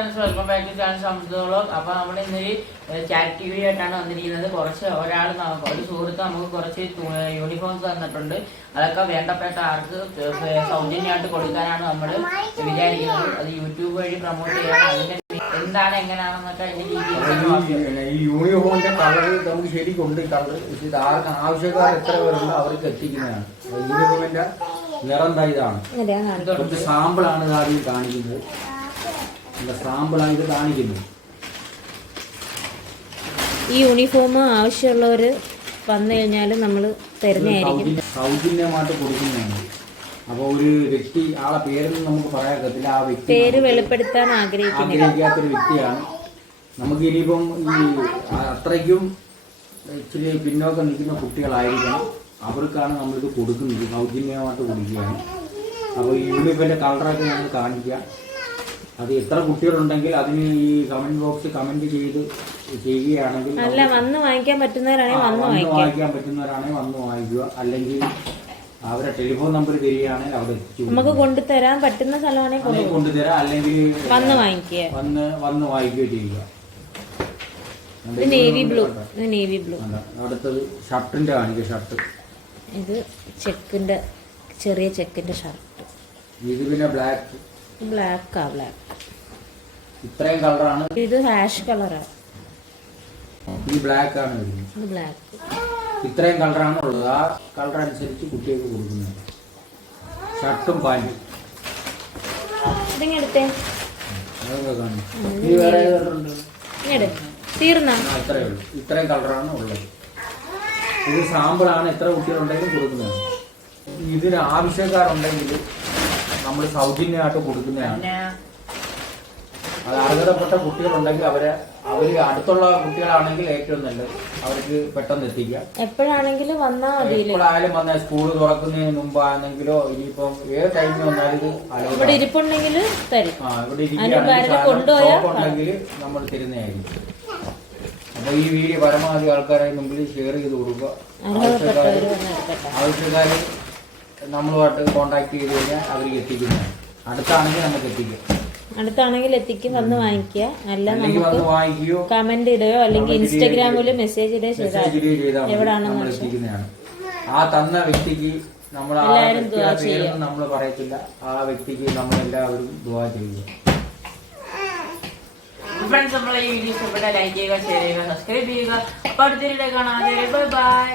Welcome back to channel സംബന്ധിച്ചോളം അപ്പൊ നമ്മൾ ഇന്നൊരു ചാറ്റ് വീഡിയോ ആയിട്ടാണ് വന്നിരിക്കുന്നത്. കുറച്ച് ഒരാൾ ഒരു സുഹൃത്ത് നമുക്ക് കുറച്ച് യൂണിഫോംസ് തന്നിട്ടുണ്ട്. അതൊക്കെ വേണ്ടപ്പെട്ട ആർക്ക് സൗജന്യമായിട്ട് കൊടുക്കാനാണ് നമ്മൾ വിചാരിക്കുന്നത്. അത് യൂട്യൂബ് വഴി പ്രൊമോട്ട് ചെയ്യാൻ അതിന്റെ എന്താണ് എങ്ങനെയാണെന്നൊക്കെ അതിന്റെ രീതിയിൽ ഈ യൂണിഫോമിന്റെ കളർ നമുക്ക് ശരിക്കുണ്ട് കളർ ഇത് ആർക്ക് ആവശ്യക്കാർ എത്ര പേരുണ്ടോ അവർക്ക് എത്തിക്കുന്നതാണ്. യൂണിഫോമിന്റെ നിറം ഇതാണ്. കുറച്ച് സാമ്പിളാണ് ഇത് ആദ്യം കാണിക്കുന്നത്. ഇതിന്റെ സാമ്പിളാണ് ഇത് കാണിക്കുന്നത്. ഈ യൂണിഫോം ആവശ്യമുള്ളവർ വന്നു കഴിഞ്ഞാൽ നമ്മൾ തരുന്നതായിരിക്കും. സൗജന്യ- സൗജന്യമായിട്ട് കൊടുക്കുന്നതാണ്. അപ്പോൾ ഒരു വ്യക്തി ആളെ പേരൊന്നും നമുക്ക് പറയാക്കത്തില്ല ആ വ്യക്തി പേര് വെളിപ്പെടുത്താൻ ആഗ്രഹിക്കുന്നില്ല. ആഗ്രഹിക്കാത്തൊരു വ്യക്തിയാണ്. നമുക്ക് ഇനിയിപ്പം ഈ അത്രയ്ക്കും ഇച്ചിരി പിന്നോക്കം നിൽക്കുന്ന കുട്ടികളായിരിക്കണം. അവർക്കാണ് നമ്മളിത് കൊടുക്കുന്നത്. സൗജന്യമായിട്ട് കൊടുക്കുകയാണ്. അപ്പോൾ ഈ യൂണിഫോമിന്റെ കളറൊക്കെ ഞങ്ങൾ കാണിക്കാം. അത് എത്ര കുട്ടികളുണ്ടെങ്കിൽ അതിന് ഈ കമന്റ് ബോക്സ് കമന്റ് ചെയ്ത് ചെയ്യുകയാണെങ്കിൽ അല്ല വന്ന് വാങ്ങിക്കാൻ പറ്റുന്നവരാണെങ്കിൽ വന്ന് വാങ്ങിക്കാൻ പറ്റുന്നവരാണെങ്കിൽ വന്ന് വാങ്ങിക്കുക. അല്ലെങ്കിൽ അവരുടെ ടെലിഫോൺ നമ്പർ തരികയാണെങ്കിൽ അവിടെ നമുക്ക് കൊണ്ടുതരാൻ പറ്റുന്ന സ്ഥലമാണെങ്കിൽ കൊണ്ടുതരാം. അല്ലെങ്കിൽ വന്ന് വാങ്ങിക്കുക. വന്ന് വന്ന് വാങ്ങിക്കുക ചെയ്യുക. നേവി ബ്ലൂ നേവി ബ്ലൂ അടുത്തത് ഷർട്ടിന്റെ കാണിക്കുക ഷർട്ട്. ഇത് ചെക്കിന്റെ ചെറിയ ചെക്കിന്റെ ഷർട്ട്. ഇത് പിന്നെ ബ്ലാക്ക് ബ്ലാക്കാ ബ്ലാക്ക് ഇത്രയും കളറാണ്. ഇത് ഹാഷ് കളറാണ് ഈ ബ്ലാക്ക് ആണ്. വരുന്നത് ഇത് ബ്ലാക്ക് ഇത്രയും കളറാണ് ഉള്ളത്. ആ കളർ അനുസരിച്ച് കുട്ടികൾക്ക് കൊടുക്കുന്നത്. ഷർട്ടും പാന്റും. ഇതിങ്ങനെ എടുത്തേ? അതൊക്കെ കാണിക്കും ഇത് വേറെ കളറുണ്ട് തീർന്നാ? ആ ഉള്ളൂ. ഇത്രയും കളറാണ് ഉള്ളത്. ഇത് സാമ്പിളാണ് എത്ര കുട്ടികളുണ്ടെങ്കിലും കൊടുക്കുന്നത് ഇതിന് ആവശ്യക്കാരുണ്ടെങ്കിൽ നമ്മൾ സൗജന്യമായിട്ട് കൊടുക്കുന്നതാണ്. അത് അർഹതപ്പെട്ട കുട്ടികളുണ്ടെങ്കിൽ അവരെ അവർ അടുത്തുള്ള കുട്ടികളാണെങ്കിൽ ഏറ്റവും നല്ലത്. അവർക്ക് പെട്ടെന്ന് എത്തിക്കാം എപ്പോഴാണെങ്കിലും വന്നാൽ മതി എപ്പോഴായാലും വന്ന സ്കൂൾ തുറക്കുന്നതിന് മുമ്പാണെങ്കിലോ ഇനിയിപ്പം ഏത് ടൈമിൽ വന്നാലും ഇത് ഇവിടെ ഇരിപ്പുണ്ടെങ്കിൽ തരും. ആ ഇവിടെ ഇരിക്കുകയാണെങ്കിൽ നമ്മൾ തരുന്നതായിരിക്കും. അപ്പൊ ഈ വീഡിയോ പരമാവധി ആൾക്കാരെ മുമ്പിൽ ഷെയർ ചെയ്ത് കൊടുക്കുക. ആവശ്യക്കാർ നമ്മളുമായിട്ട് കോണ്ടാക്ട് ചെയ്ത് കഴിഞ്ഞാൽ അവർക്ക് എത്തിക്കുന്നതാണ്. അടുത്താണെങ്കിൽ നമുക്ക് എത്തിക്കാം. അടുത്താണെങ്കിൽ എത്തിക്കും വന്ന് വാങ്ങിക്കുക. അല്ല അല്ലെങ്കിൽ നമുക്ക് കമന്റ് ഇടുകയോ അല്ലെങ്കിൽ ഇൻസ്റ്റഗ്രാമിൽ മെസ്സേജ് ഇടുകയോ ചെയ്താൽ വെച്ചാൽ. ആ തന്ന വ്യക്തിക്ക് നമ്മൾ ആ പേരൊന്നും നമ്മൾ പറയത്തില്ല. ആ വ്യക്തിക്ക് നമ്മൾ എല്ലാവരും ദുവാ ചെയ്യുക. ഫ്രണ്ട്സ് നമ്മളെ ഈ വീഡിയോ ഇഷ്ടപ്പെട്ട ലൈക്ക് ചെയ്യുക ഷെയർ ചെയ്യുക സബ്സ്ക്രൈബ് ചെയ്യുക. അപ്പൊ അടുത്തൊരു കാണാതെ ബൈ ബൈ